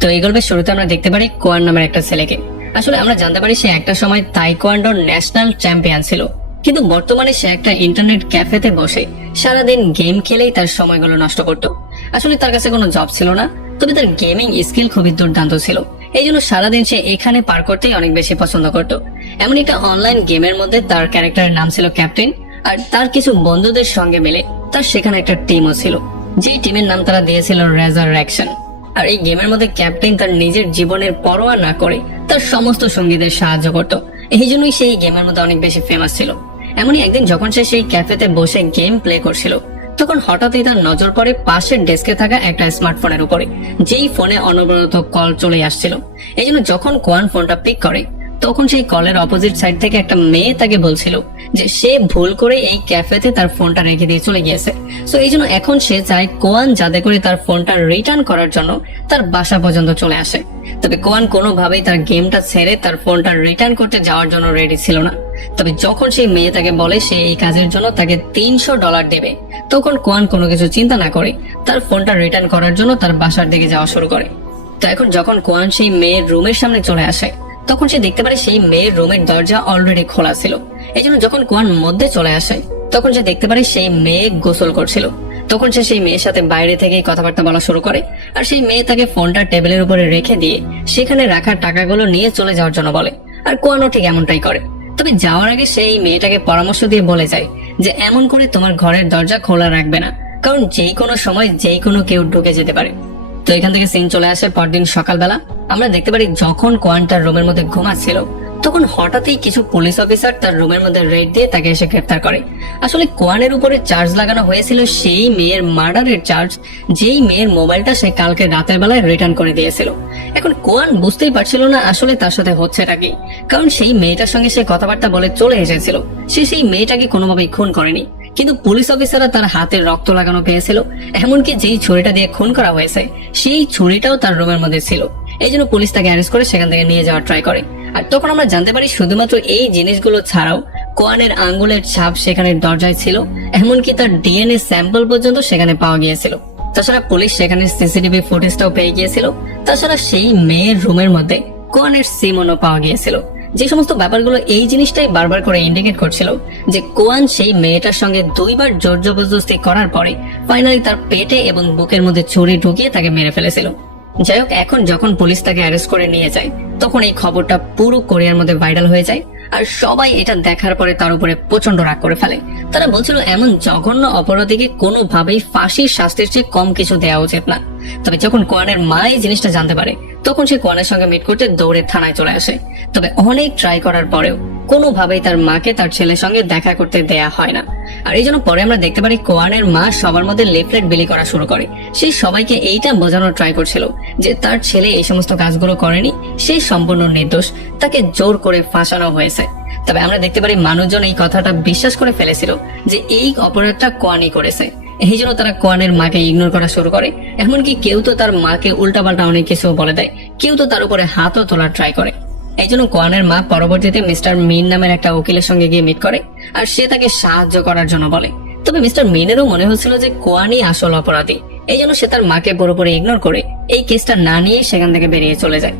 তো এই গল্পের শুরুতে আমরা দেখতে পারি কোয়ান নামের একটা ছেলেকে। আসলে আমরা জানতে পারি সে একটা সময় তাইকোয়ান্ডোর ন্যাশনাল চ্যাম্পিয়ন ছিল, কিন্তু বর্তমানে সে একটা ইন্টারনেট ক্যাফেতে বসে সারাদিন গেম খেলেই তার সময়গুলো নষ্ট করত। আসলে তার কাছে কোনো জব ছিল না, তবে তার গেমিং স্কিল খুবই দুর্দান্ত ছিল। এই জন্য সারাদিন সে এখানে পার করতেই অনেক বেশি পছন্দ করত। এমন একটা অনলাইন গেমের মধ্যে তার ক্যারেক্টারের নাম ছিল ক্যাপ্টেন, আর তার কিছু বন্ধুদের সঙ্গে মিলে তার সেখানে একটা টিমও ছিল, যে টিমের নাম তারা দিয়েছিল রেজারেকশন। আর এই গেমের মধ্যে ক্যাপ্টেন তার নিজের জীবনের পরোয়া না করে তার সমস্ত সঙ্গীদের সাহায্য করত। এই জন্যই সেই গেমের মধ্যে অনেক বেশি ফেমাস ছিল। এমনই একদিন যখন সে সেই ক্যাফেতে বসে গেম প্লে করছিল, তখন হঠাৎই তার নজর পড়ে পাশের ডেস্কে থাকা একটা স্মার্টফোনের উপরে, যেই ফোনে অনবরত কল চলে আসছিল। এই জন্য যখন কোয়ান ফোনটা পিক করে, তখন সেই কলের অপোজিট সাইড থেকে একটা মেয়ে তাকে বলছিল যে সে ভুল করে এই ক্যাফেতে তার ফোনটা রেখে দিয়ে চলে গিয়েছে। সো এই জন্য এখন সে চায় কোয়ান যাতে করে তার ফোনটা রিটার্ন করার জন্য তার বাসা পর্যন্ত চলে আসে। তবে কোয়ান কোনোভাবেই তার গেমটা ছেড়ে তার ফোনটা রিটার্ন করতে যাওয়ার জন্য রেডি ছিল না। তবে যখন সেই মেয়ে তাকে বলে সে এই কাজের জন্য তাকে $300 দেবে, তখন কোয়ান কোনো কিছু চিন্তা না করে তার ফোনটা রিটার্ন করার জন্য তার বাসার দিকে যাওয়া শুরু করে। তো এখন যখন কোয়ান সেই মেয়ের রুমের সামনে চলে আসে, তখন সে দেখতে পারে সেই মেয়ের রুমের দরজা অলরেডি খোলা ছিল। এই জন্য যখন কোয়ান মধ্যে চলে আসে, তখন সে দেখতে পারে সেই মেয়ে গোসল করছিল। তখন সে সেই মেয়ের সাথে বাইরে থেকেই কথাবার্তা বলা শুরু করে, আর সেই মেয়ে তাকে ফোনটা টেবিলের উপরে রেখে দিয়ে সেখানে রাখা টাকাগুলো নিয়ে চলে যাওয়ার জন্য বলে। আর কোয়ানও ঠিক এমনটাই করে। তবে যাওয়ার আগে সেই মেয়েটাকে পরামর্শ দিয়ে বলে যায় যে এমন করে তোমার ঘরের দরজা খোলা রাখবে না, কারণ যেই কোনো সময় যেই কোনো কেউ ঢুকে যেতে পারে। তো এখান থেকে সিন চলে আসে পরদিন সকালবেলা। আমরা দেখতে পারি যখন কোয়ান তার রুমের মধ্যে ঘুমাচ্ছিল, তখন হঠাৎই কিছু পুলিশ অফিসার তার রুমের মধ্যে রেড দিয়ে তাকে এসে গ্রেফতার করে। আসলে কোয়ানের উপরে চার্জ লাগানো হয়েছিল সেই মেয়ের মার্ডারের চার্জ, যেই মেয়ের মোবাইলটা সে কালকে রাতের বেলায় রিটার্ন করে দিয়েছিল। এখন কোয়ান বুঝতেই পারছিল না আসলে তার সাথে হচ্ছেটা কি, কারণ সেই মেয়েটার সঙ্গে সে কথাবার্তা বলে চলে এসেছিল। সে সেই মেয়েটাকে কোনোভাবেই খুন করেনি, কিন্তু পুলিশ অফিসাররা তার হাতে রক্ত লাগানো পেয়েছিল। এমনকি যেই ছুরিটা দিয়ে খুন করা হয়েছে সেই ছুরিটাও তার রুমের মধ্যে ছিল। এই জন্য পুলিশ তাকে অ্যারেস্ট করে সেখান থেকে নিয়ে যাওয়ার ট্রাই করে। আর তখন আমরা জানতে পারি শুধুমাত্র এই জিনিসগুলো ছাড়াও কোয়ানের আঙ্গুলের ছাপ সেখানে দরজায় ছিল, এমনকি তার ডিএনএ স্যাম্পল পর্যন্ত সেখানে পাওয়া গিয়েছিল। তাছাড়া পুলিশ সেখানে সিসিটিভি ফুটেজটাও পেয়ে গিয়েছিল। তাছাড়া সেই মেয়ের রুমের মধ্যে কোয়ানের সিমনও পাওয়া গিয়েছিল। যে সমস্ত ব্যাপারগুলো এই জিনিসটাই বারবার করে ইন্ডিকেট করছিল যে কোয়ান সেই মেয়েটার সঙ্গে 2বার জোর জবরদস্তি করার পরে ফাইনালি তার পেটে এবং বুকের মধ্যে ছুরি ঢুকিয়ে তাকে মেরে ফেলেছিল। যাই হোক, এখন যখন পুলিশ তাকে অ্যারেস্ট করে নিয়ে যায়, তখন এই খবরটা পুরো কোরিয়ার মধ্যে ভাইরাল হয়ে যায়। আর সবাই এটা দেখার পরে তার উপরে প্রচন্ড রাগ করে ফেলে। তারা বলছিল এমন জঘন্য অপরাধীকে কোনোভাবেই ফাঁসির শাস্তির চেয়ে কম কিছু দেওয়া উচিত না। তবে যখন কোয়ানের মা এই জিনিসটা জানতে পারে, তখন সে কোয়ানের সঙ্গে মিট করতে দৌড়ে থানায় চলে আসে। তবে অনেক ট্রাই করার পরেও কোনোভাবেই তার মাকে তার ছেলের সঙ্গে দেখা করতে দেয়া হয় না। আর এই জন্য পরে আমরা দেখতে পারি কোয়ানের মা সবার মধ্যে লিফলেট বিলি করা শুরু করে। সে সবাইকে এইটা বোঝানোর ট্রাই করছিল যে তার ছেলে এই সমস্ত কাজগুলো করেনি, সে সম্পূর্ণ নির্দোষ, তাকে জোর করে ফাঁসানো হয়েছে। তবে আমরা দেখতে পারি মানুষজন এই কথাটা বিশ্বাস করে ফেলেছিল যে এই অপরাধটা কোয়ানই করেছে। এই জন্য তারা কোয়ানের মাকে ইগনোর করা শুরু করে। এমনকি কেউ তো তার মাকে উল্টাপাল্টা অনেক কিছু বলে দেয়, কেউ তো তার উপরে হাতও তোলার ট্রাই করে। এই জন্য কোয়ানের মা পরবর্তীতে মিস্টার মিন নামের একটা উকিলের সঙ্গে গিয়ে মিট করে, আর সে তাকে সাহায্য করার জন্য বলে। তবে মিস্টার মিনেরও মনে হচ্ছিল যে কোয়ানই আসল অপরাধী। এই জন্য সে তার মাকে পুরোপুরি ইগনোর করে এই কেসটা না নিয়ে সেখান থেকে বেরিয়ে চলে যায়।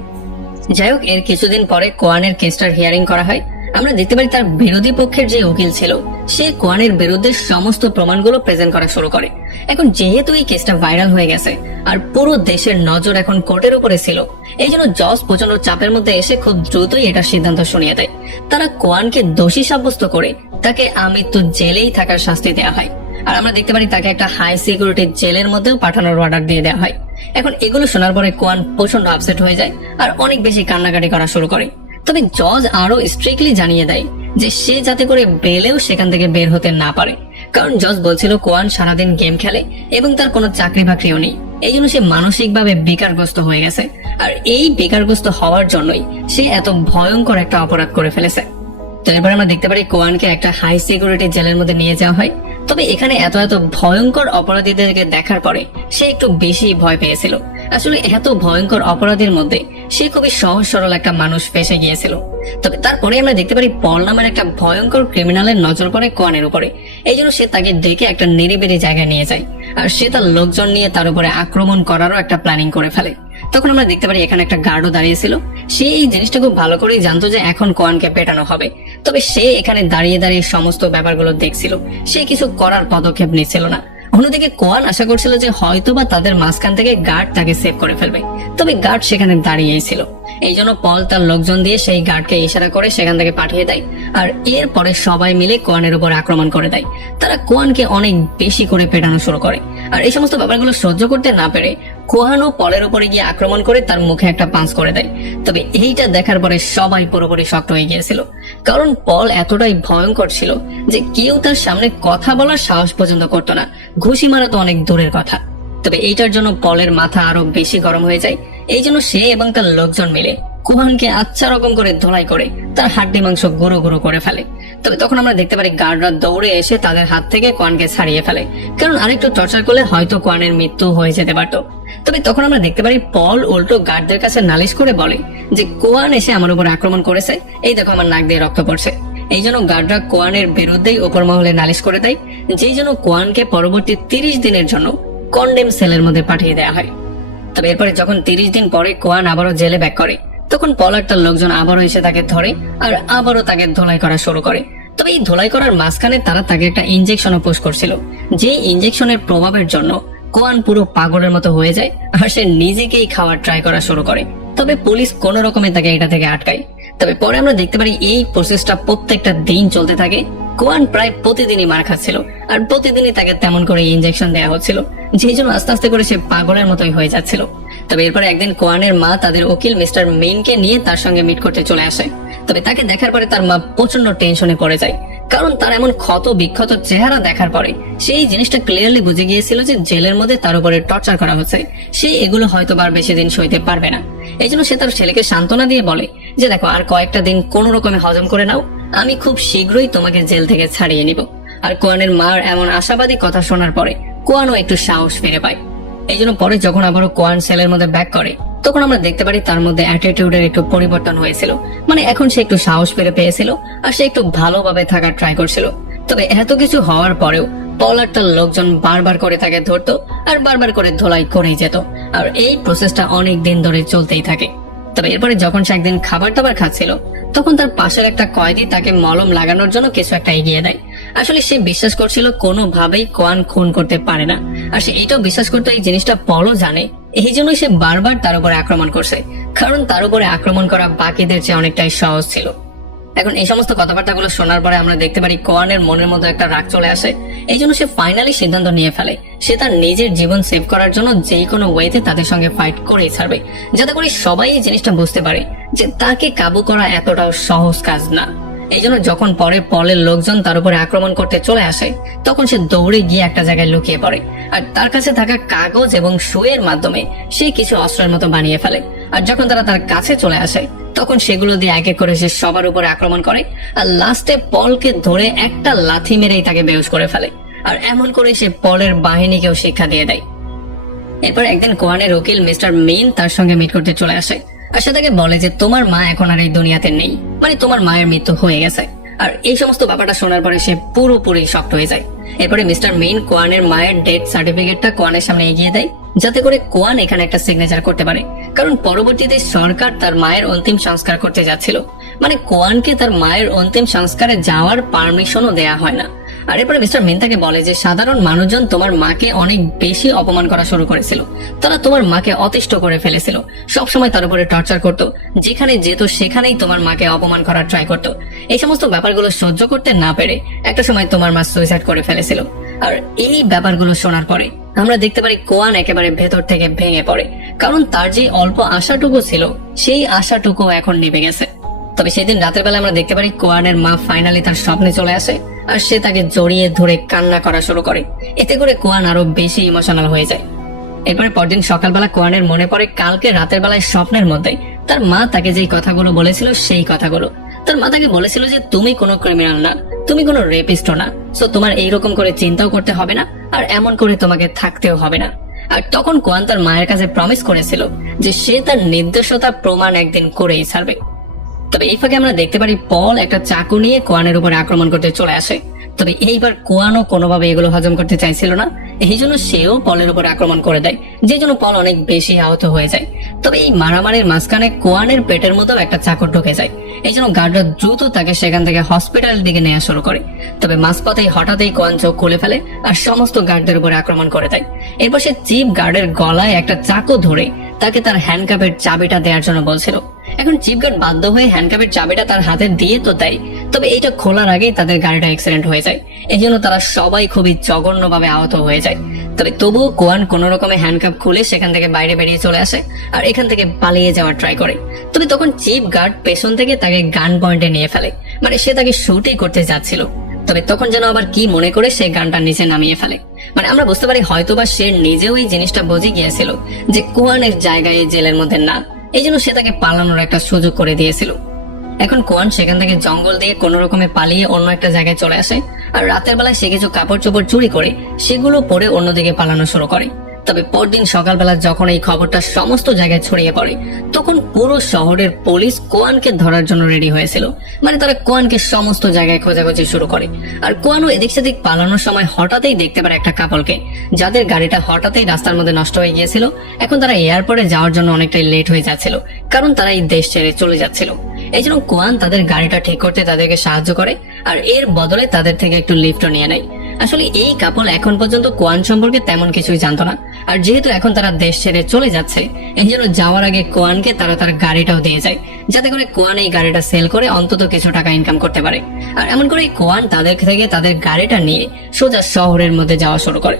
যাই হোক, এর কিছুদিন পরে কোয়ানের কেসটার হিয়ারিং করা হয়। আমরা দেখতে পারি তার বিরোধী পক্ষের যে উকিল ছিল সে কোয়ানের বিরুদ্ধে সমস্ত প্রমাণগুলো প্রেজেন্ট করা শুরু করে। এখন যেহেতু এই কেসটা ভাইরাল হয়ে গেছে আর পুরো দেশের নজর এখন কোর্টের উপরে ছিল, এই জন্য জজ প্রচন্ড চাপের মধ্যে এসে খুব দ্রুতই এটার সিদ্ধান্ত শুনিয়ে দেয়। তারা কোয়ানকে দোষী সাব্যস্ত করে তাকে আমৃত্যু জেলেই থাকার শাস্তি দেওয়া হয়। আর আমরা দেখতে পারি তাকে একটা হাই সিকিউরিটি জেলের মধ্যেও পাঠানোর অর্ডার দিয়ে দেওয়া হয়। এখন এগুলো শোনার পরে কোয়ান প্রচন্ড আপসেট হয়ে যায় আর অনেক বেশি কান্নাকাটি করা শুরু করে। তবে জজ আরো স্ট্রিক্টলি জানিয়ে দেয় যে সে যাতে করে বেলেও সেখান থেকে বের হতে না পারে, কারণ জজ বলছিল কোয়ান সারাদিন গেম খেলে এবং তার কোনো চাকরি বাকরিও নেই। এই জন্য সে মানসিকভাবে বেকারগ্রস্ত হয়ে গেছে, আর এই বেকারগ্রস্ত হওয়ার জন্যই সে এত ভয়ঙ্কর একটা অপরাধ করে ফেলেছে। তো এবার আমরা দেখতে পারি কোয়ানকে একটা হাই সিকিউরিটি জেলের মধ্যে নিয়ে যাওয়া হয়। তবে এখানে এত এত ভয়ঙ্কর অপরাধীদেরকে দেখার পরে সে একটু বেশি ভয় পেয়েছিল। আসলে এত ভয়ঙ্কর অপরাধীর মধ্যে সে খুবই সহজ সরল একটা মানুষ ফেসে গিয়েছিল। তবে তারপরে আমরা দেখতে পারি পল নামের একটা ভয়ঙ্কর ক্রিমিনালের নজর পড়ে কোয়ানের উপরে। এই জন্য সে তাকে ডেকে একটা নিরিবিলি জায়গায় নিয়ে যায়, আর সে তার লোকজন নিয়ে তার উপরে আক্রমণ করারও একটা প্ল্যানিং করে ফেলে। তখন আমরা দেখতে পারি এখানে একটা গার্ডও দাঁড়িয়েছিল। সে এই জিনিসটা খুব ভালো করেই জানতো যে এখন কোয়ানকে পেটানো হবে, তবে সে এখানে দাঁড়িয়ে দাঁড়িয়ে সমস্ত ব্যাপারগুলো দেখছিল, সে কিছু করার পদক্ষেপ নিচ্ছিল না। অন্যদিকে কোয়ান আশা করছিল যে হয়তোবা তাদের মাঝখান থেকে গার্ড তাকে সেভ করে ফেলবে, তবে গার্ড সেখানে দাঁড়িয়েই ছিল। এই জন্য পল তার লোকজন দিয়ে সেই গার্ডকে ইশারা করে সেখান থেকে পাঠিয়ে দেয়, আর এরপরে সবাই মিলে কোয়ানের উপর আক্রমণ করে দেয়। তারা কোয়ানকে অনেক বেশি করে পেটানো শুরু করে, আর এই সমস্ত ব্যাপারগুলো সহ্য করতে না পেরে কোয়ানও পলের উপরে গিয়ে আক্রমণ করে তার মুখে একটা পাঁচ করে দেয়। তবে এইটা দেখার পরে সবাই পুরোপুরি শক্ত হয়ে গিয়েছিল, কারণ পল এতটাই ভয়ঙ্কর ছিল যে কেউ তার সামনে কথা বলার সাহস পর্যন্ত করতো না, ঘুষি মারা তো অনেক দূরের কথা। তবে এইটার জন্য পলের মাথা আরো বেশি গরম হয়ে যায়। এই জন্য সে এবং তার লোকজন মিলে কোয়ানকে আচ্ছা রকম করে ধোলাই করে তার হাড্ডি মাংস গুঁড়ো গুঁড়ো করে ফেলে। তবে তখন আমরা দেখতে পারি গার্ডরা দৌড়ে এসে তাদের হাত থেকে কোয়ানকে ছাড়িয়ে ফেলে, কারণ আরেকটু টর্চার করলে হয়তো কোয়ানের মৃত্যু হয়ে যেতে পারত। তবে তখন আমরা দেখতে পারি পল উল্টো গার্ডদের কাছে নালিশ করে বলে যে কোয়ান এসে আমার উপর আক্রমণ করেছে, এই দেখো আমার নাক দিয়ে রক্ত পড়ছে। এই জন্য গার্ডরা কোয়ানের বিরুদ্ধেই উপর মহলে নালিশ করে দেয়, যেই জন্য কোয়ানকে পরবর্তী 30 দিনের জন্য কন্ডেম সেলের মধ্যে পাঠিয়ে দেওয়া হয়। তবে এরপরে যখন 30 দিন পরে কোয়ান আবারও জেলে ব্যাক করে, তখন পল আর তার লোকজন আবারও এসে তাকে ধরে আর আবারও তাকে ধোলাই করা শুরু করে। তবে এই ধোলাই করার মাঝখানে তারা তাকে একটা ইনজেকশনও পুশ করছিল, যে ইনজেকশনের প্রভাবের জন্য কোয়ান পুরো পাগলের মতো হয়ে যায় আর সে নিজেকেই খাওয়ার ট্রাই করা শুরু করে। তবে পুলিশ কোন রকমে তাকে এটা থেকে আটকায়। তবে পরে আমরা দেখতে পারি এই প্রসেসটা প্রত্যেকটা দিন চলতে থাকে। কোয়ান প্রায় প্রতিদিনই মার খাচ্ছিল আর প্রতিদিনই তাকে তেমন করে ইনজেকশন দেওয়া হচ্ছিল, যেই জন্য আস্তে আস্তে করে সে পাগলের মতোই হয়ে যাচ্ছিল। তবে এরপরে একদিন কোয়ানের মা তাদের উকিল মিস্টার মেইনকে নিয়ে তার সঙ্গে মিট করতে চলে আসে। তবে তাকে দেখার পরে তার মা প্রচন্ড টেনশনে পড়ে যায়, কারণ তার এমন ক্ষত বিক্ষত চেহারা দেখার পরে সেই জিনিসটা ক্লিয়ারলি বুঝে গিয়েছিল যে জেলের মধ্যে তার উপরে টর্চার করা হচ্ছে, সে এগুলো হয়তো আর বেশি দিন সইতে পারবে না। এই জন্য সে তার ছেলেকে সান্ত্বনা দিয়ে বলে যে দেখো, আর কয়েকটা দিন কোন রকমে হজম করে নাও, আমি খুব শীঘ্রই তোমাকে জেল থেকে ছাড়িয়ে নিব। আর কোয়ানের মার এমন আশাবাদী কথা শোনার পরে কোয়ানও একটু সাহস ফিরে পায়। এই জন্য পরে যখন আবারও কোয়ান সেলের মধ্যে ব্যাক করে, তখন আমরা দেখতে পারি তার মধ্যে অ্যাটিটিউডের একটু পরিবর্তন হয়েছিল, মানে এখন সে একটু সাহস ফিরে পেয়েছিল আর সে একটু ভালোভাবে থাকার ট্রাই করছিল। তবে এত কিছু হওয়ার পরেও পল আর তার লোকজন বারবার করে তাকে ধরতো আর বারবার করে ধোলাই করেই যেত, আর এই প্রসেসটা অনেক দিন ধরে চলতেই থাকে। তবে এরপরে যখন সে একদিন খাবার টাবার খাচ্ছিল, তখন তার পাশের একটা কয়েদি তাকে মলম লাগানোর জন্য কিছু একটা এগিয়ে দেয়। আসলে সে বিশ্বাস করছিল কোনোভাবেই কোয়ান খুন করতে পারে না, আর সে এটাও বিশ্বাস করতো এই জিনিসটা পলও জানে। এই জন্যই সে বারবার তার উপরে আক্রমণ করছে, কারণ তার উপরে আক্রমণ করা বাকিদের চেয়ে অনেকটাই সহজ ছিল। এখন এই সমস্ত কথাবার্তাগুলো শোনার পরে আমরা দেখতে পারি কোয়ানের মনের মধ্যে একটা রাগ চলে আসে। এই জন্য সে ফাইনালি সিদ্ধান্ত নিয়ে ফেলে সে তার নিজের জীবন সেভ করার জন্য যেই কোনো ওয়েতে তাদের সঙ্গে ফাইট করেই ছাড়বে, যাতে করে সবাই এই জিনিসটা বুঝতে পারে যে তাকে কাবু করা এতটাও সহজ কাজ না। এই জন্য যখন পরে পলের লোকজন তার উপরে আক্রমণ করতে চলে আসে, তখন সে দৌড়ে গিয়ে একটা জায়গায় লুকিয়ে পড়ে আর তার কাছে থাকা কাগজ এবং সুইয়ের মাধ্যমে সে কিছু অস্ত্রের মতো বানিয়ে ফেলে। আর যখন তারা তার কাছে চলে আসে, তখন সেগুলো দিয়ে এক এক করে সে সবার উপরে আক্রমণ করে আর লাস্টে পলকে ধরে একটা লাথি মেরেই তাকে বেহুশ করে ফেলে। আর এমন করে সে পলের বাহিনীকেও শিক্ষা দিয়ে দেয়। এরপর একদিন কোয়ানের উকিল মিস্টার মেইন তার সঙ্গে মিট করতে চলে আসে আর সে তাকে বলে যে তোমার মা এখন আর এই দুনিয়াতে নেই, মানে তোমার মায়ের মৃত্যু হয়ে গেছে। আর এই সমস্ত ব্যাপারটা শোনার পরে সে পুরোপুরি শক্ত হয়ে যায়। এরপরে মিস্টার মেইন কোয়ানের মায়ের ডেথ সার্টিফিকেটটা কোয়ানের সামনে এগিয়ে দেয়, যাতে করে কোয়ান এখানে একটা সিগনেচার করতে পারে, কারণ পরবর্তীতে সরকার তার মায়ের অন্তিম সংস্কার করতে যাচ্ছিল, মানে কোয়ানকে তার মায়ের অন্তিম সংস্কারে যাওয়ার পারমিশনও দেয়া হয় না। আর এরপরে মিস্টার মেইন তাকে বলে যে সাধারণ মানুষজন তোমার মাকে অনেক বেশি অপমান করা শুরু করেছিল, তারা তোমার মাকে অতিষ্ঠ করে ফেলেছিল, সবসময় তার উপরে টর্চার করতো, যেখানে যেত সেখানেই তোমার মাকে অপমান করার ট্রাই করতো। এই সমস্ত ব্যাপারগুলো সহ্য করতে না পেরে একটা সময় তোমার মা সুইসাইড করে ফেলেছিল। আর এই ব্যাপারগুলো শোনার পরে আমরা দেখতে পারি কোয়ান একেবারে ভেতর থেকে ভেঙে পড়ে, কারণ তার যে অল্প আশাটুকু ছিল সেই আশাটুকু এখন নিভে গেছে। তবে সেদিন রাতের বেলা আমরা দেখতে পারি কোয়ানের মা ফাইনালি তার স্বপ্নে চলে আসে আর সে তাকে জড়িয়ে ধরে কান্না করা শুরু করে, এতে করে কোয়ান আরো বেশি ইমোশনাল হয়ে যায়। এরপরে পরদিন সকালবেলা কোয়ানের মনে পড়ে কালকে রাতের বেলায় স্বপ্নের মধ্যে তার মা তাকে যেই কথাগুলো বলেছিল সেই কথাগুলো। তার মা তাকে বলেছিল যে তুমি কোনো ক্রিমিনাল না, তুমি কোনো রেপিস্টও না, সো তোমার এইরকম করে চিন্তাও করতে হবে না আর এমন করে তোমাকে থাকতেও হবে না। আর তখন কোয়ান তার মায়ের কাছে প্রমিস করেছিল যে সে তার নির্দোষতা প্রমাণ একদিন করেই ছাড়বে। তবে এই ফাঁকে আমরা দেখতে পারি পল একটা চাকু নিয়ে কোয়ানের উপর আক্রমণ করতে চলে আসে। তবে এইবার কোয়ানও কোনোভাবে এগুলো হজম করতে চাইছিল না। এই জন্য সেও পলের উপর আক্রমণ করে দেয়, যে জন্য পল অনেক বেশি আহত হয়ে যায়। তবে এই মারামারির মাঝখানে কোয়ানের পেটের মধ্যেও একটা চাকর ঢুকে যায়, এই জন্য গার্ডরা দ্রুত তাকে সেখান থেকে হসপিটালের দিকে নেওয়া শুরু করে। তবে মাঝপথেই হঠাৎই কোয়ান চোখ খুলে ফেলে আর সমস্ত গার্ডদের উপরে আক্রমণ করে দেয়। এরপর সে চিফ গার্ডের গলায় একটা চাকু ধরে তাকে তার হ্যান্ডকাপের চাবিটা দেওয়ার জন্য বলছিল। এখন চিফ গার্ড বাধ্য হয়ে হ্যান্ডকাপের চাবিটা তার হাতে দিয়ে তো দেয়, তবে এইটা খোলার আগেই তাদের গাড়িটা অ্যাক্সিডেন্ট হয়ে যায়, এই জন্য তারা সবাই খুবই জঘন্যভাবে আহত হয়ে যায়। তবে তবুও কোয়ান কোন রকমে হ্যান্ডকাপ খুলে সেখান থেকে বাইরে বেরিয়ে চলে আসে আর এখান থেকে পালিয়ে যাওয়ার ট্রাই করে। তবে তখন চিফ গার্ড পেছন থেকে তাকে গান পয়েন্টে নিয়ে ফেলে, মানে সে তাকে শুটই করতে যাচ্ছিল। তবে তখন যেন আবার কি মনে করে সে গানটা নিচে নামিয়ে ফেলে, মানে আমরা বুঝতে পারি হয়তোবা সে নিজেও এই জিনিসটা বুঝে গিয়েছিল যে কোয়ানের জায়গায় এই জেলের মধ্যে না, এই জন্য সে তাকে পালানোর একটা সুযোগ করে দিয়েছিল। এখন কোয়ান সেখান থেকে জঙ্গল দিয়ে কোন রকমে পালিয়ে অন্য একটা জায়গায় চলে আসে আর রাতের বেলায় সে কিছু কাপড় চোপড় চুরি করে সেগুলো পরে অন্যদিকে পালানো শুরু করে। তবে পরদিন সকালবেলা যখন এই খবরটা সমস্ত জায়গায় ছড়িয়ে পড়ে, তখন পুরো শহরের পুলিশ কোয়ানকে ধরার জন্য রেডি হয়েছিল, মানে তারা কোয়ানকে সমস্ত জায়গায় খোঁজাখুঁজি শুরু করে। আর কোয়ানও এদিক সেদিক পালানোর সময় হঠাৎই দেখতে পারে একটা কাপলকে, যাদের গাড়িটা হঠাৎই রাস্তার মধ্যে নষ্ট হয়ে গিয়েছিল। এখন তারা এয়ারপোর্টে যাওয়ার জন্য অনেকটাই লেট হয়ে যাচ্ছিল, কারণ তারা এই দেশ ছেড়ে চলে যাচ্ছিল। এই জন্য কোয়ান তাদের গাড়িটা ঠিক করতে তাদেরকে সাহায্য করে আর এর বদলে তাদের থেকে একটু লিফটও নিয়ে নেয়। আসলে এই কাপল এখন পর্যন্ত কোয়ান সম্পর্কে তেমন কিছুই জানতো না, আর যেহেতু এখন তারা দেশ ছেড়ে চলে যাচ্ছে, এই জন্য যাওয়ার আগে কোয়ানকে তারা তার গাড়িটাও দিয়ে যায়, যাতে করে কোয়ান এই গাড়িটা সেল করে অন্তত কিছু টাকা ইনকাম করতে পারে। আর এমন করে কোয়ান তাদের থেকে তাদের গাড়িটা নিয়ে সোজা শহরের মধ্যে যাওয়া শুরু করে।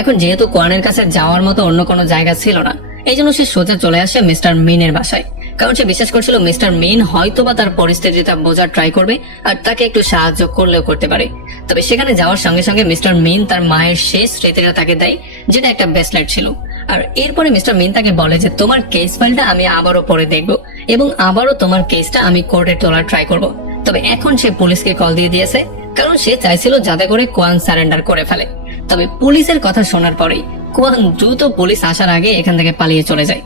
এখন যেহেতু কোয়ানের কাছে যাওয়ার মতো অন্য কোনো জায়গা ছিল না, এই জন্য সে সোজা চলে আসে মিস্টার মিনের বাসায়, কারণ সে বিশ্বাস করছিল মিস্টার মিন হয়তোবা তার পরিস্থিতিটা বোঝার ট্রাই করবে আর তাকে একটু সাহায্য করলেও করতে পারে। তবে সেখানে যাওয়ার সঙ্গে সঙ্গে মিস্টার মিন তার মায়ের শেষ স্মৃতিটা তাকে দেয়, যেটা একটা ব্রেসলেট ছিল। আর এরপরে মিস্টার মিন তাকে বলে যে তোমার কেস ফাইলটা আমি আবারও পরে দেখবো এবং আবারও তোমার কেসটা আমি কোর্টে তোলার ট্রাই করব। তবে এখন সে পুলিশকে কল দিয়ে দিয়েছে, কারণ সে চাইছিল যাতে করে কোয়ান সারেন্ডার করে ফেলে। তবে পুলিশের কথা শোনার পরেই কোয়ান দ্রুত পুলিশ আসার আগে এখান থেকে পালিয়ে চলে যায়।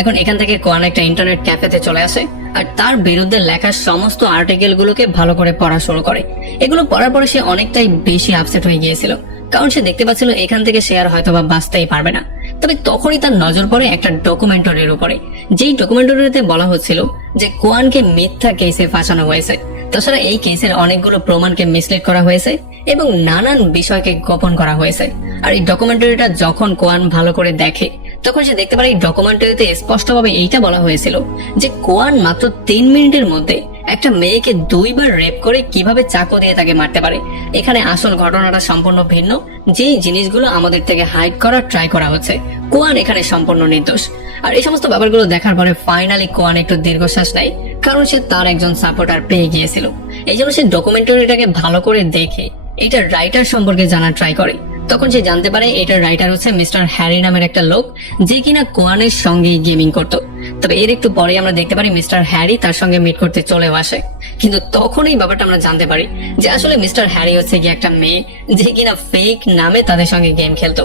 এখন এখান থেকে কোয়ান একটা ইন্টারনেট ক্যাফেতে চলে আসে আর তার বিরুদ্ধে লেখা সমস্ত আর্টিকেল গুলোকে ভালো করে পড়া শুরু করে। এগুলো পড়ার পরে সে অনেকটাই বেশি আপসেট হয়ে গিয়েছিল, কারণ সে দেখতে পাচ্ছিল এখান থেকে সে আর হয়তোবা বাঁচতেই পারবে না। তবে তখনই তার নজর পড়ে একটা ডকুমেন্টারির উপরে, যেই ডকুমেন্টারিতে বলা হচ্ছিল যে কোয়ানকে মিথ্যা কেসে ফাঁসানো হয়েছে, তাছাড়া এই কেসের অনেকগুলো প্রমাণকে মিসলিড করা হয়েছে এবং নানান বিষয়কে গোপন করা হয়েছে। আর এই ডকুমেন্টারিটা যখন কোয়ান ভালো করে দেখে, তখন সে দেখতে পারে এই ডকুমেন্টারিতে স্পষ্টভাবে এইটা বলা হয়েছিল যে কোয়ান মাত্র 3 মিনিটের মধ্যে একটা মেয়েকে 2 বার রেপ করে কিভাবে চাকু দিয়ে তাকে মারতে পারে। এখানে আসল ঘটনাটা সম্পূর্ণ ভিন্ন, যেই জিনিসগুলো আমাদের থেকে হাইড করার ট্রাই করা হচ্ছে। কোয়ান এখানে সম্পূর্ণ নির্দোষ। আর এই সমস্ত ব্যাপারগুলো দেখার পরে ফাইনালি কোয়ান একটু দীর্ঘশ্বাস নেয়, কারণ সে তার একজন সাপোর্টার পেয়ে গিয়েছিল। এই জন্য সে ডকুমেন্টারিটাকে ভালো করে দেখে এটার রাইটার সম্পর্কে জানার ট্রাই করে। তখন সে জানতে পারে এটার রাইটার হচ্ছে মিস্টার হ্যারি নামের একটা লোক, যে কিনা কোয়ানের সঙ্গে গেমিং করত। তবে এর একটু পরে আমরা দেখতে পারি মিস্টার হ্যারি তার সঙ্গে মিট করতে চলেও আসে, কিন্তু তখন এই ব্যাপারটা আমরা জানতে পারি যে আসলে মিস্টার হ্যারি হচ্ছে গিয়ে একটা মেয়ে, যে কিনা ফেক নামে তাদের সঙ্গে গেম খেলতো।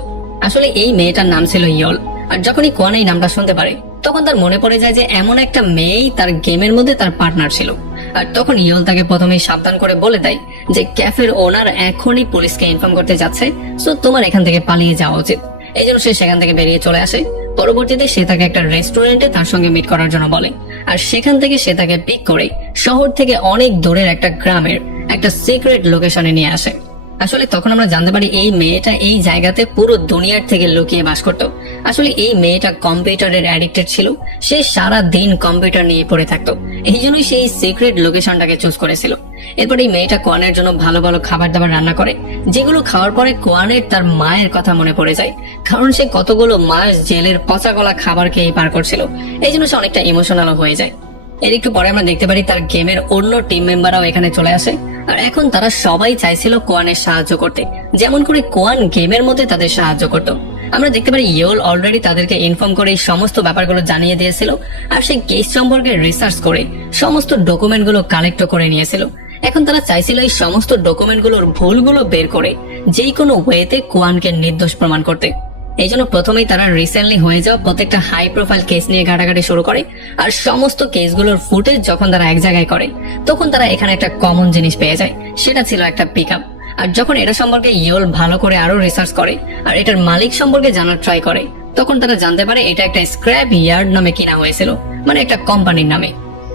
আসলে এই মেয়েটার নাম ছিল ইয়ল। আর যখনই কোয়ান এই নামটা শুনতে পারে, তখন তার মনে পড়ে যায় যে এমন একটা মেয়েই তার গেমের মধ্যে তার পার্টনার ছিল। আর তখন ইয়ল তাকে প্রথমেই সাবধান করে বলে দেয় যে ক্যাফের ওনার এখনই পুলিশকে ইনফর্ম করতে যাচ্ছে, সো তোমার এখান থেকে পালিয়ে যাওয়া উচিত। এই জন্য সে সেখান থেকে বেরিয়ে চলে আসে। পরবর্তীতে সে তাকে একটা রেস্টুরেন্টে তার সঙ্গে মিট করার জন্য বলে, আর সেখান থেকে সে তাকে পিক করে শহর থেকে অনেক দূরের একটা গ্রামের একটা সিক্রেট লোকেশনে নিয়ে আসে। আসলে তখন আমরা জানতে পারি এই মেয়েটা এই জায়গাতে পুরো দুনিয়ার থেকে লুকিয়ে বাস করত। আসলে এই মেয়েটা কম্পিউটারের অ্যাডিক্টেড ছিল, সে সারা দিন কম্পিউটার নিয়ে পড়ে থাকতো, এই জন্যই সেই সিক্রেট লোকেশনটাকে চুজ করেছিল। এরপর এই মেয়েটা কোয়ানের জন্য ভালো ভালো খাবার দাবার রান্না করে, যেগুলো খাওয়ার পরে কোয়ানের তার মায়ের কথা মনে পড়ে যায়, কারণ সে কতগুলো মাস জেলের পচা গলা খাবার খেয়ে পার করছিল। এই জন্য সে অনেকটা ইমোশনাল হয়ে যায়। এর একটু পরে আমরা দেখতে পারি তার গেমের অন্য টিম মেম্বাররাও এখানে চলে আসে, আর এখন তারা সবাই চাইছিল কোয়ানের সাহায্য করতে, যেমন করে কোয়ান গেমের মধ্যে তাদের সাহায্য করত। আমরা দেখতে পারি ইয়োল অলরেডি তাদেরকে ইনফর্ম করে এই সমস্ত ব্যাপারগুলো জানিয়ে দিয়েছিল, আর সেই কেস সম্পর্কে রিসার্চ করে সমস্ত ডকুমেন্টগুলো কালেক্ট করে নিয়েছিল। এখন তারা চাইছিল এই সমস্ত ডকুমেন্টগুলোর ভুলগুলো বের করে যেই কোনো ওয়েতে কোয়ানকে নির্দোষ প্রমাণ করতে। এই জন্য প্রথমেই তারা রিসেন্টলি হয়ে যাওয়া প্রত্যেকটা হাই প্রোফাইল কেস নিয়ে ঘাটাঘাটি শুরু করে, আর সমস্ত কেসগুলোর ফুটেজ যখন তারা এক জায়গায় করে, তখন তারা এখানে একটা কমন জিনিস পেয়ে যায়, সেটা ছিল একটা পিকআপ। আর যখন এটা সম্পর্কে ইয়োল ভালো করে আরো রিসার্চ করে আর এটার মালিক সম্পর্কে জানার ট্রাই করে, তখন তারা জানতে পারে এটা একটা স্ক্র্যাপ ইয়ার্ড নামে কিনা হয়েছিল, মানে একটা কোম্পানির নামে।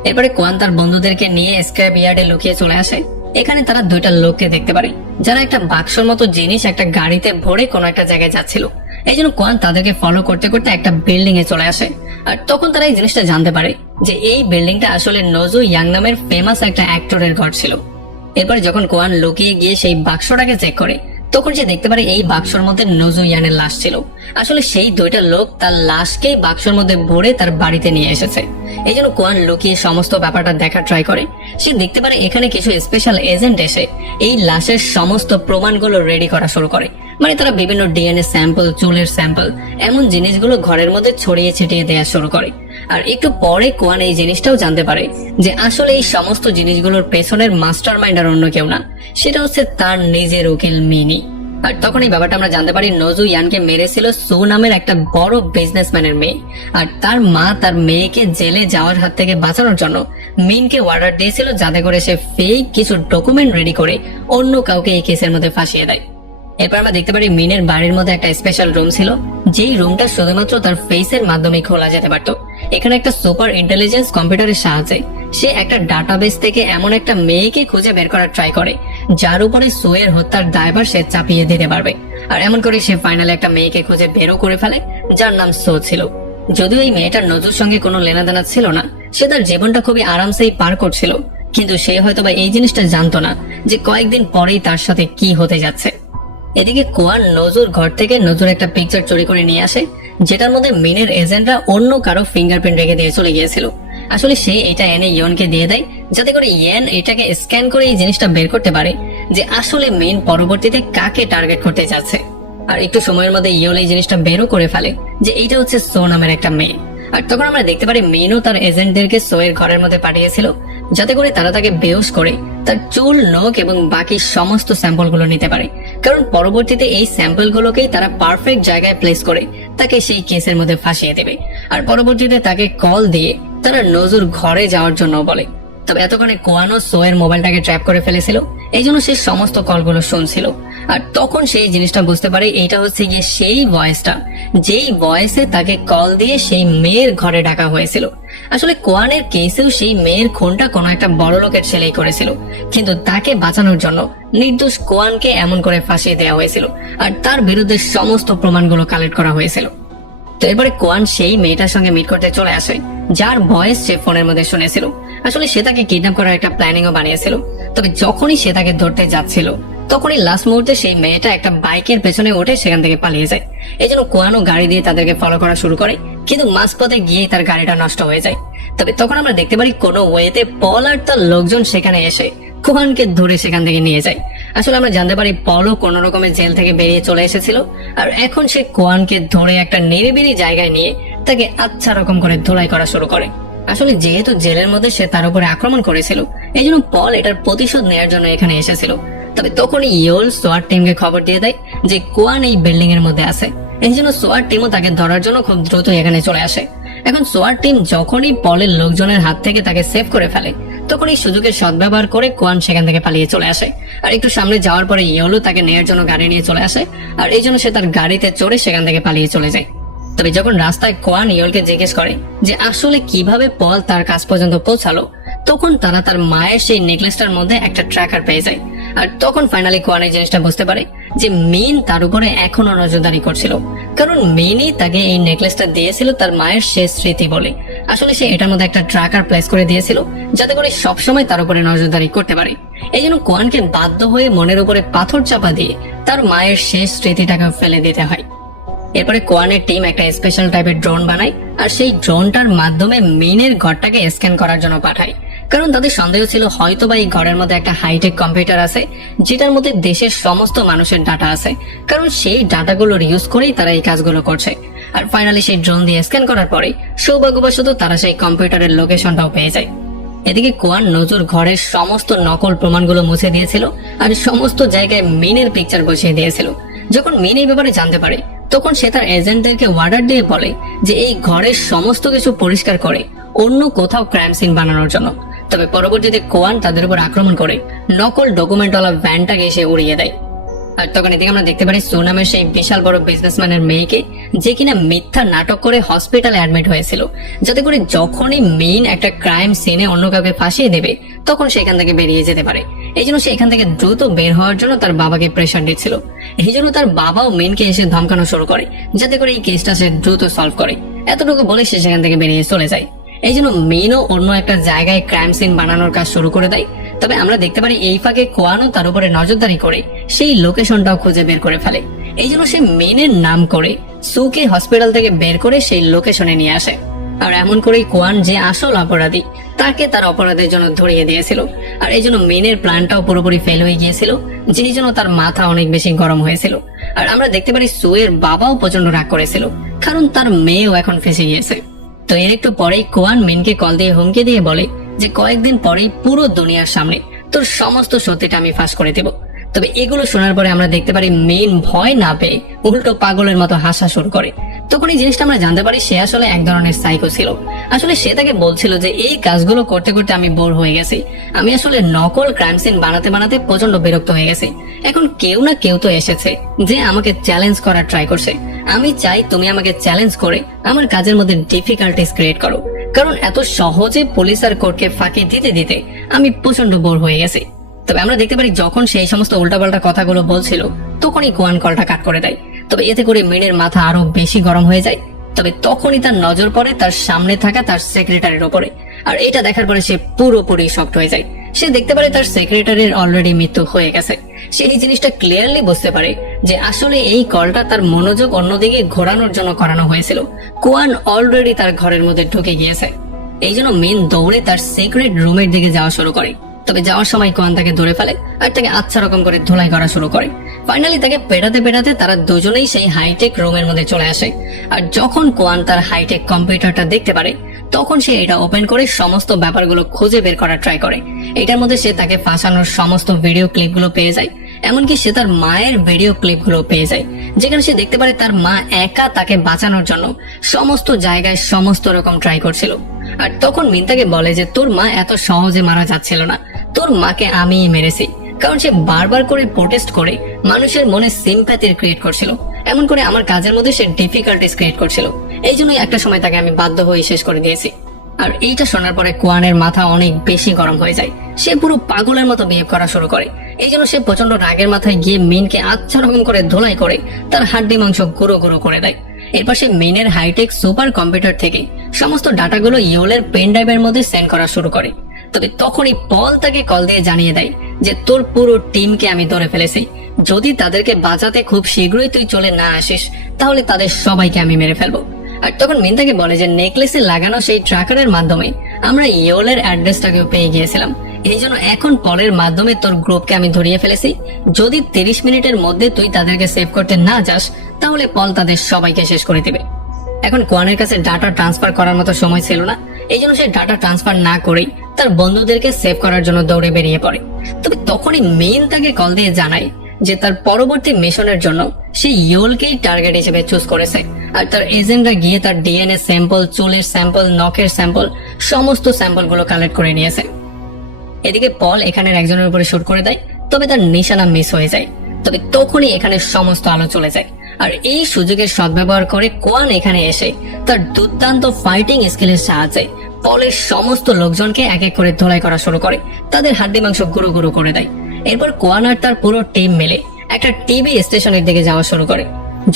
এরপরে কোয়ান তার বন্ধুদেরকে নিয়ে স্ক্র্যাপ ইয়ার্ডে লুকিয়ে চলে আসে। এখানে তারা দুইটা লোককে দেখতে পারে যারা একটা বাক্সর মতো জিনিস একটা গাড়িতে ভরে কোনো একটা জায়গায় যাচ্ছিল। এই জন্য কোয়ান তাদেরকে ফলো করতে করতে একটা বিল্ডিং এ চলে আসে। আর তখন তারা এই জিনিসটা জানতে পারে যে এই বিল্ডিংটা আসলে নজু ইয়াং নামের ফেমাস একটা অ্যাক্টরের ঘর ছিল। এরপরে যখন কোয়ান লুকিয়ে গিয়ে সেই বাক্সটাকে চেক করে, তখন সে দেখতে পারে এই বাক্সর মধ্যে নজু ইয়ানের লাশ ছিল। আসলে সেই দুইটা লোক তার লাশকেই বাক্সর মধ্যে ভরে তার বাড়িতে নিয়ে এসেছে। এই জন্য কোয়ান লুকিয়ে সমস্ত ব্যাপারটা দেখার ট্রাই করে। সে দেখতে পারে এখানে কিছু স্পেশাল এজেন্ট এসে এই লাশের সমস্ত প্রমাণগুলো রেডি করা শুরু করে। মানে তারা বিভিন্ন ডিএনএ স্যাম্পল, চুলের স্যাম্পল, এমন জিনিসগুলো ঘরের মধ্যে ছড়িয়ে ছিটিয়ে দেওয়া শুরু করে। আর একটু পরে কোয়ান এই জিনিসটাও জানতে পারে যে আসলে এই সমস্ত জিনিসগুলোর পেছনের মাস্টার মাইন্ড আর অন্য কেউ না, সেটা হচ্ছে তার নিজের উকিল মিনি। আর তখন এই ব্যাপারটা আমরা জানতে পারি নজু ইয়ানকে মেরেছিল সু নামের একটা বড় বিজনেসম্যানের মেয়ে। আর তার মা তার মেয়েকে জেলে যাওয়ার হাত থেকে বাঁচানোর জন্য মিনকে অর্ডার দিয়েছিল যাতে করে সে ফেক কিছু ডকুমেন্ট রেডি করে অন্য কাউকে এই কেসের মধ্যে ফাঁসিয়ে দেয়। এরপর আমরা দেখতে পারি মিনের বাড়ির মধ্যে একটা স্পেশাল রুম ছিল, যেই রুমটা শুধুমাত্র তার ফেসের মাধ্যমে খোলা যেতে পারত। এখানে একটা সুপার ইন্টেলিজেন্স কম্পিউটারের সাহায্যে সে একটা ডাটাবেস থেকে এমন একটা মেয়েকে খুঁজে বের করার ট্রাই করে যার উপরে সোয়ের হত্যার দায়ভার সে চাপিয়ে দিতে পারবে। আর এমন করে সে ফাইনালি একটা মেয়েকে খুঁজে বেরও করে ফেলে যার নাম সো ছিল। যদিও এই মেয়েটার নজুর সঙ্গে কোনো লেনাদেনা ছিল না, সে তার জীবনটা খুবই আরামসেই পার করছিল, কিন্তু সে হয়তোবা এই জিনিসটা জানতো না যে কয়েকদিন পরেই তার সাথে কি হতে যাচ্ছে। এদিকে কোয়ান নজুর ঘর থেকে নজুর একটা পিকচার চুরি করে নিয়ে আসে, যেটার মধ্যে মিনের এজেন্টরা অন্য কারো ফিঙ্গারপ্রিন্ট রেখে দিয়ে চলে গিয়েছিল। আসলে সে এটা এনে ইয়নকে দিয়ে দেয় যাতে করে ইয়েন এটাকে স্ক্যান করে এই জিনিসটা বের করতে পারে যে আসলে মিন পরবর্তীতে কাকে টার্গেট করতে যাচ্ছে। আর একটু সময়ের মধ্যে ইয়ন এই জিনিসটা বেরও করে ফেলে যে এইটা হচ্ছে সো নামের একটা মেয়ে। আর তখন আমরা দেখতে পারি মিনও তার এজেন্টদেরকে সোয়ের ঘরের মধ্যে পাঠিয়েছিল যাতে করে তারা তাকে বেহুশ করে তার চুল, নখ এবং বাকি সমস্ত স্যাম্পল গুলো নিতে পারে, কারণ পরবর্তীতে এই স্যাম্পল গুলোকেই তারা পারফেক্ট জায়গায় প্লেস করে তাকে সেই কেসের মধ্যে ফাঁসিয়ে দেবে। আর পরবর্তীতে তাকে কল দিয়ে তারা নজুর ঘরে যাওয়ার জন্য বলে। তবে এতক্ষণে কোয়ানো সোয়ের মোবাইলটাকে ট্র্যাপ করে ফেলেছিল, এই জন্য সে সমস্ত কলগুলো শুনছিল। আর তখন সেই জিনিসটা বুঝতে পারে এইটা হচ্ছে গিয়ে সেই ভয়েসটা যেই ভয়েসে তাকে কল দিয়ে সেই মেয়ের ঘরে ডাকা হয়েছিল। আসলে কোয়ানের কেসেও সেই মেয়ের খুনটা কোনো একটা বড় লোকের ছেলেই করেছিল, কিন্তু তাকে বাঁচানোর জন্য নির্দোষ কোয়ানকে এমন করে ফাঁসিয়ে দেওয়া হয়েছিল আর তার বিরুদ্ধে সমস্ত প্রমাণগুলো কালেক্ট করা হয়েছিল। তো এরপরে কোয়ান সেই মেয়েটার সঙ্গে মিট করতে চলে আসে যার ভয়েস সে ফোনের মধ্যে শুনেছিল। আসলে সে তাকে কিডন্যাপ করার একটা প্ল্যানিংও বানিয়েছিল। তবে যখনই সে তাকে ধরতে যাচ্ছিল তখনই লাস্ট মুহূর্তে সেই মেয়েটা একটা বাইকের পেছনে উঠে সেখান থেকে পালিয়ে যায়। এই জন্য কোয়ানও গাড়ি দিয়ে তাদেরকে ফলো করা শুরু করে, কিন্তু মাঝপথে গিয়ে তার গাড়িটা নষ্ট হয়ে যায়। তবে তখন আমরা দেখতে পারি কোনো ওয়েতে পল আর তার লোকজন সেখানে এসে কোয়ানকে ধরে সেখান থেকে নিয়ে যায়। আসলে আমরা জানতে পারি পলও কোন রকমের জেল থেকে বেরিয়ে চলে এসেছিল, আর এখন সে কোয়ানকে ধরে একটা নিরিবিলি জায়গায় নিয়ে তাকে আচ্ছা রকম করে ধোলাই করা শুরু করে। আসলে যেহেতু জেলের মধ্যে সে তার উপরে আক্রমণ করেছিল, এই জন্য পল এটার প্রতিশোধ নেওয়ার জন্য এখানে এসেছিল। তবে তখনই ইয়োল সোয়ার টিমকে খবর দিয়ে দেয় যে কোয়ান এই বিল্ডিং এর মধ্যে আছে। এই জন্য সোয়ার টিমও তাকে ধরার জন্য খুব দ্রুত এখানে চলে আসে। এখন সোয়ার টিম যখনই পলের লোকজনের হাত থেকে তাকে সেভ করে ফেলে, তখন এই সুযোগের সদ্ব্যবহার করে কোয়ান সেখান থেকে পালিয়ে চলে আসে। আর একটু সামনে যাওয়ার পরে ইয়োলও তাকে নেয়ার জন্য গাড়ি নিয়ে চলে আসে, আর এই জন্য সে তার গাড়িতে চড়ে সেখান থেকে পালিয়ে চলে যায়। তবে যখন রাস্তায় কোয়ান ইয়োলকে জিজ্ঞেস করে যে আসলে কিভাবে পল তার কাছ পর্যন্ত পৌঁছালো, তখন তারা তার মায়ের সেই নেকলেসটার মধ্যে একটা ট্র্যাকার পেয়ে যায়। আর তখন ফাইনালি কোয়ান এই জিনিসটা বুঝতে পারে যে মিন তার উপরে এখনো নজরদারি করছিল, কারণ মিনই তাকে এই নেকলেসটা দিয়েছিল তার মায়ের শেষ স্মৃতি বলে। আসলে সে এটার মধ্যে একটা ট্র্যাকার প্লেস করে দিয়েছিল যাতে করে সবসময় তার উপরে নজরদারি করতে পারে। এই জন্য কোয়ানকে বাধ্য হয়ে মনের উপরে পাথর চাপা দিয়ে তার মায়ের শেষ স্মৃতিটাকে ফেলে দিতে হয়। এরপরে কোয়ানের টিম একটা স্পেশাল টাইপের ড্রোন বানায়, আর সেই ড্রোনটার মাধ্যমে মিনের ঘরটাকে স্ক্যান করার জন্য পাঠায়, কারণ তাদের সন্দেহ ছিল হয়তোবা এই ঘরের মধ্যে একটা হাইটেক কম্পিউটার আছে যেটার মধ্যে দেশের সমস্ত মানুষের ডাটা আছে, কারণ সেই ডাটাগুলোর ইউজ করেই তারা এই কাজগুলো করছে। আর ফাইনালি সেই ড্রোন দিয়ে স্ক্যান করার পরে সৌভাগ্যবশত তারা সেই কম্পিউটারের লোকেশনটাও পেয়ে যায়। এদিকে কোয়ান নজুর ঘরের সমস্ত নকল প্রমাণগুলো মুছে দিয়েছিল আর সমস্ত জায়গায় মিনের পিকচার বসিয়ে দিয়েছিল। যখন মিন এই ব্যাপারে জানতে পারে, তখন সে তার এজেন্টদেরকে অর্ডার দিয়ে বলে যে এই ঘরের সমস্ত কিছু পরিষ্কার করে অন্য কোথাও ক্রাইম সিন বানানোর জন্য। তবে পরবর্তীতে কোয়ান তাদের উপর আক্রমণ করে নকল ডকুমেন্টওয়ালা ভ্যানটাকে এসে উড়িয়ে দেয়। আর তখন এদিকে আমরা দেখতে পারি সু নামের সেই বিশাল বড় বিজনেসম্যানের মেয়েকে, যে কিনা মিথ্যা নাটক করে হসপিটালে অ্যাডমিট হয়েছিল, যাতে করে যখনই মেইন একটা ক্রাইম সিনে অন্য কাউকে ফাঁসিয়ে দেবে তখন সেখান থেকে বেরিয়ে যেতে পারে। এই জন্য সে এখান থেকে দ্রুত বের হওয়ার জন্য তার বাবাকে প্রেশার দিচ্ছিল। এই জন্য তার বাবাও মেইনকে এসে ধমকানো শুরু করে যাতে করে এই কেসটা সে দ্রুত সলভ করে। এতটুকু বলে সে সেখান থেকে বেরিয়ে চলে যায়। এই জন্য মেইনও অন্য একটা জায়গায় ক্রাইম সিন বানানোর কাজ শুরু করে দেয়। তবে আমরা দেখতে পারি এই ফাঁকে কোয়ানও তার উপরে নজরদারি করে সেই লোকেশনটাও খুঁজে বের করে ফেলে। এই জন্য সে মেনের নাম করে সুকে হসপিটাল থেকে বের করে সেই লোকেশনে নিয়ে আসে। আর এমন করেই কোয়ান, যে আসল অপরাধী, তাকে তার অপরাধের জন্য ধরিয়ে দিয়েছিল। আর এই জন্য মেনের প্ল্যানটাও পুরোপুরি ফেল হয়ে গিয়েছিল, যেই জন্য তার মাথা অনেক বেশি গরম হয়েছিল। আর আমরা দেখতে পারি সুয়ের বাবাও প্রচন্ড রাগ করেছিল, কারণ তার মেয়েও এখন ফেঁসে গিয়েছে। তো এর একটু পরেই কোয়ান মিনকে কল দিয়ে হুমকি দিয়ে বলে যে কয়েকদিন পরেই পুরো দুনিয়ার সামনে তোর সমস্ত সত্যিটা আমি ফাঁস করে দেব। তবে এগুলো শোনার পরে আমরা দেখতে পারি মেন ভয় না পেয়ে উল্টো পাগলের মতো হাসা শুরু করে। তখন এই জিনিসটা আমরা জানতে পারি সে আসলে এক ধরনের সাইকো ছিল। আসলে সে তাকে বলছিল যে এই কাজগুলো করতে করতে আমি বোর হয়ে গেছি, আমি আসলে নকল ক্রাইম সিন বানাতে বানাতে প্রচন্ড বিরক্ত হয়ে গেছি। এখন কেউ না কেউ তো এসেছে যে আমাকে চ্যালেঞ্জ করার ট্রাই করছে। আমি চাই তুমি আমাকে চ্যালেঞ্জ করে আমার কাজের মধ্যে ডিফিকাল্টিস ক্রিয়েট করো, কারণ এত সহজে পুলিশ আর কোর্টকে ফাঁকি দিতে দিতে আমি প্রচন্ড বোর হয়ে গেছি। তবে আমরা দেখতে পারি যখন সেই সমস্ত উল্টাপাল্টা কথাগুলো বলছিল তখনই কোয়ান কলটা কাট করে দেয়। তবে এতে করে মিনের মাথা আরো বেশি গরম হয়ে যায়। তবে তখনই তার নজর পড়ে তার সামনে থাকা তার সেক্রেটারির উপরে। আর এটা দেখার পরে সে পুরোপুরি শকড হয়ে যায়। সে দেখতে পারে তার সেক্রেটারির অলরেডি মৃত্যু হয়ে গেছে। সে এই জিনিসটা ক্লিয়ারলি বুঝতে পারে যে আসলে এই কলটা তার মনোযোগ অন্যদিকে ঘোরানোর জন্য করানো হয়েছিল। কোয়ান অলরেডি তার ঘরের মধ্যে ঢুকে গিয়েছে। এই জন্য মিন দৌড়ে তার সিক্রেট রুমের দিকে যাওয়া শুরু করে। তবে যাওয়ার সময় কোয়ান তাকে ধরে ফেলে আর তাকে আচ্ছা রকম করে ধুলাই করা শুরু করে। ফাইনালি তাকে পেটাতে পেটাতে তারা দুজনেই সেই হাইটেক রুমের মধ্যে চলে আসে। আর যখন কোয়ান তার হাইটেক কম্পিউটারটা দেখতে পারে তখন সে এটা ওপেন করে সমস্ত ব্যাপারগুলো খুঁজে বের করার ট্রাই করে। এটার মধ্যে সে তাকে ফাঁসানোর সমস্ত ভিডিও ক্লিপগুলো পেয়ে যায়, এমনকি সে তার মায়ের ভিডিও ক্লিপগুলো পেয়ে যায়, যেখানে সে দেখতে পারে তার মা একা তাকে বাঁচানোর জন্য সমস্ত জায়গায় সমস্ত রকম ট্রাই করছিল। আর তখন মিন তাকে বলে যে তোর মা এত সহজে মারা যাচ্ছিল না, তোর মাকে আমিই মেরেছি। কারণ সে বারবার করে প্রোটেস্ট করে মানুষের মনে সিম্প্যাথি ক্রিয়েট করছিল, এমন করে আমার কাজের মধ্যে সে ডিফিকাল্টিস ক্রিয়েট করছিল। এই জন্যই একটা সময় তাকে আমি বাধ্য হয়ে শেষ করে দিয়েছি। আর এইটা শোনার পরে কোয়ানের মাথা অনেক বেশি গরম হয়ে যায়। সে পুরো পাগলের মতো বিহেভ করা শুরু করে। এই জন্য সে প্রচন্ড রাগের মাথায় গিয়ে মিনকে আচ্ছা রকম করে ধোলাই করে তার হাড্ডি মাংস গুঁড়ো গুঁড়ো করে দেয়। এরপর সে মিনের হাইটেক সুপার কম্পিউটার থেকে সমস্ত ডাটাগুলো ইয়োলের পেন ড্রাইভের মধ্যে সেন্ড করা শুরু করে। তবে তখনই পল তাকে কল দিয়ে জানিয়ে দেয় যে তোর পুরো টিমকে আমি ধরে ফেলেছি, যদি তাদেরকে বাঁচাতে খুব শীঘ্রই তুই চলে না আসিস তাহলে তাদের সবাইকে আমি মেরে ফেলবো। আর তখন মিন তাকে বলে যে নেকলেসে লাগানো সেই ট্র্যাকারের মাধ্যমে আমরা ইয়োলের অ্যাড্রেসটাকেও পেয়ে গিয়েছিলাম। এই জন্য এখন পলের মাধ্যমে তোর গ্রুপকে আমি ধরিয়ে ফেলেছি। যদি 30 মিনিটের মধ্যে তুই তাদেরকে সেভ করতে না যাস তাহলে পল তাদের সবাইকে শেষ করে দিবে। এখন কোয়ানের কাছে ডাটা ট্রান্সফার করার মতো সময় ছিল না, এই জন্য সে ডাটা ট্রান্সফার না করেই তার বন্ধুদেরকে সেভ করার জন্য দৌড়ে বেরিয়ে পড়ে। তবে তখনই মেইন তাকে কল দিয়ে জানায় যে তার পরবর্তী মিশনের জন্য সে ইয়োলকেই টার্গেট হিসেবে চুজ করেছে। আর তার এজেন্টরা গিয়ে তার ডিএনএ স্যাম্পল, চুলের স্যাম্পল, নখের স্যাম্পল, সমস্ত স্যাম্পল গুলো কালেক্ট করে নিয়েছে। এদিকে পল এখানের একজনের উপরে শুট করে দেয়, তবে তার নিশানা মিস হয়ে যায়। তবে তখনই এখানে সমস্ত আলো চলে যায়। আর এই সুযোগের সদ্ব্যবহার করে কোয়ান এখানে এসে তার দুর্দান্ত ফাইটিং স্কিলের সাহায্যে পলের সমস্ত লোকজনকে এক এক করে ধোলাই করা শুরু করে, তাদের হাড্ডি মাংস গুঁড়ো গুঁড়ো করে দেয়। এরপর কোয়ান আর তার পুরো টিম মিলে একটা টিভি স্টেশনের দিকে যাওয়া শুরু করে।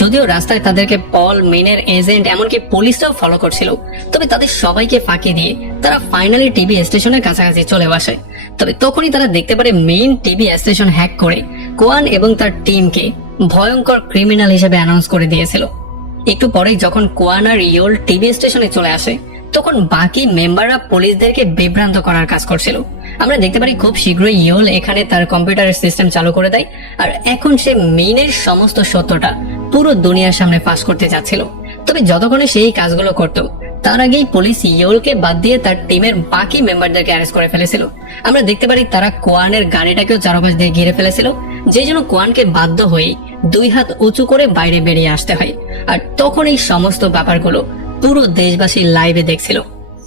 যদিও রাস্তায় তাদেরকে পল, মিনের এজেন্ট, এমনকি পুলিশরাও ফলো করছিল, তবে তাদের সবাইকে ফাঁকি দিয়ে তারা ফাইনালি টিভি স্টেশনের কাছাকাছি চলে আসে। তবে তখনই তারা দেখতে পারে মেইন টিভি স্টেশন হ্যাক করে কোয়ান এবং তার টিমকে ভয়ঙ্কর ক্রিমিনাল হিসেবে অ্যানাউন্স করে দিয়েছিল। একটু পরেই যখন কোয়ান আর ইয়োল টিভি স্টেশনে চলে আসে তখন বাকি মেম্বাররা পুলিশদেরকে বিভ্রান্ত করার কাজ করছিল। আমরা দেখতে পারি খুব শীঘ্রই ইয়োল এখানে তার কম্পিউটারের সিস্টেম চালু করে দেয়। আর এখন সে মিনের সমস্ত সত্যটা পুরো দুনিয়ার সামনে ফাঁস করতে যাচ্ছিল। তবে যতক্ষণে সেই কাজগুলো করত তার আগেই পুলিশ ইয়োলকে বাদ দিয়ে তার টিমের বাকি মেম্বারদেরকে অ্যারেস্ট করে ফেলেছিল। আমরা দেখতে পারি তারা কোয়ানের গাড়িটাকেও চারপাশ দিয়ে ঘিরে ফেলেছিল, যে জন্য কোয়ানকে বাধ্য হয়ে 2 হাত উঁচু করে বাইরে বেরিয়ে আসতে হয়। আর তখন এই সমস্ত ব্যাপারগুলো পুরো দেশবাসী লাইভে দেখছিল।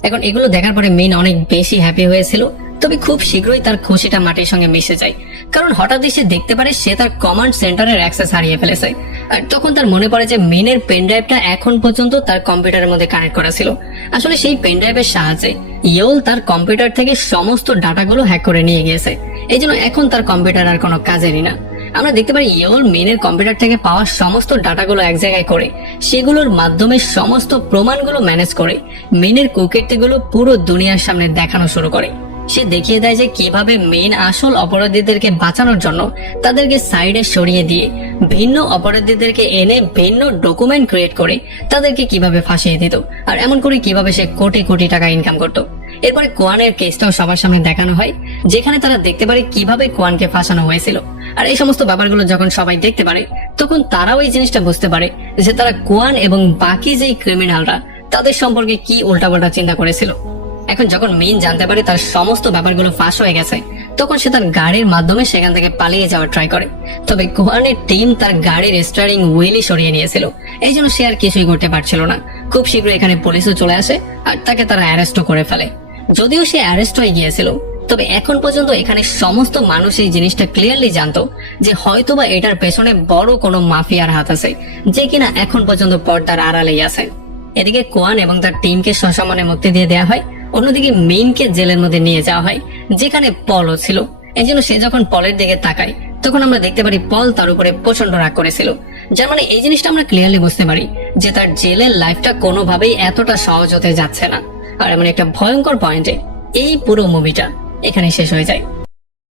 এখন এগুলো দেখার পরে মেইন অনেক বেশি হ্যাপি হয়েছিল, তবে খুব শীঘ্রই তার খুশিটা মাটির সঙ্গে মিশে যায়, কারণ হঠাৎই সে দেখতে পারে সে তার কমান্ড সেন্টারের অ্যাক্সেস হারিয়ে ফেলেছে। আর তখন তার মনে পড়ে যে মেইনের পেন ড্রাইভটা এখন পর্যন্ত তার কম্পিউটারের মধ্যে কানেক্ট করা ছিল। আসলে সেই পেন ড্রাইভের সাহায্যে ইয়োল তার কম্পিউটার থেকে সমস্ত ডাটাগুলো হ্যাক করে নিয়ে গিয়েছে, এই জন্য এখন তার কম্পিউটার আর কোনো কাজেরই না। আমরা দেখতে পারি ইয়োল মেইনের কম্পিউটার থেকে পাওয়া সমস্ত ডাটাগুলো এক জায়গায় করে সেগুলোর মাধ্যমে সমস্ত প্রমাণগুলো ম্যানেজ করে মেইনের কুকীর্তিগুলো পুরো দুনিয়ার সামনে দেখানো শুরু করে। সে দেখিয়ে দেয় যে কিভাবে মেইন আসল অপরাধীদেরকে বাঁচানোর জন্য তাদেরকে সাইডে সরিয়ে দিয়ে ভিন্ন অপরাধীদেরকে এনে ভিন্ন ডকুমেন্ট ক্রিয়েট করে তাদেরকে কিভাবে ফাঁসিয়ে দিত, আর এমন করে কিভাবে সে কোটি কোটি টাকা ইনকাম করত। এরপরে কোয়ানের কেসটাও সবার সামনে দেখানো হয়, যেখানে তারা দেখতে পারে কিভাবে কোয়ানকে ফাঁসানো হয়েছিল। আর এই সমস্ত ব্যাপারগুলো যখন সবাই দেখতে পারে তখন তারাও এই জিনিসটা বুঝতে পারে যে তারা কোয়ান এবং বাকি যেই ক্রিমিনালরা তাদের সম্পর্কে কি উল্টাপাল্টা চিন্তা করেছিল। এখন যখন মেইন জানতে পারে তার সমস্ত ব্যাপারগুলো ফাঁস হয়ে গেছে, তখন সে তার গাড়ির মাধ্যমে সেখান থেকে পালিয়ে যাওয়ার ট্রাই করে। তবে কোয়ানের টিম তার গাড়ির স্টিয়ারিং হুইলই সরিয়ে নিয়েছিল, এই জন্য সে আর কিছুই করতে পারছিল না। খুব শীঘ্রই এখানে পুলিশও চলে আসে আর তাকে তারা অ্যারেস্টও করে ফেলে। যদিও সে অ্যারেস্ট হয়ে গিয়েছিল, তবে এখন পর্যন্ত এখানে সমস্ত মানুষ এই জিনিসটা ক্লিয়ারলি জানতো যে হয়তোবা এটার পেছনে বড় কোনো মাফিয়ার হাত আছে, যে কিনা এখন পর্যন্ত পর্দার আড়ালেই আছে। এদিকে কোয়ান এবং তার টিমকে সসম্মানে মুক্তি দিয়ে দেওয়া হয়, অন্যদিকে মেইনকে জেলের মধ্যে নিয়ে যাওয়া হয়, যেখানে পলও ছিল। এই জন্য সে যখন পলের দিকে তাকায় তখন আমরা দেখতে পারি পল তার উপরে প্রচন্ড রাগ করেছিল। যার মানে এই জিনিসটা আমরা ক্লিয়ারলি বুঝতে পারি যে তার জেলের লাইফটা কোনোভাবেই এতটা সহজ হতে যাচ্ছে না। আর এমন একটা ভয়ঙ্কর পয়েন্টে এই পুরো মুভিটা এখানে শেষ হয়ে যায়।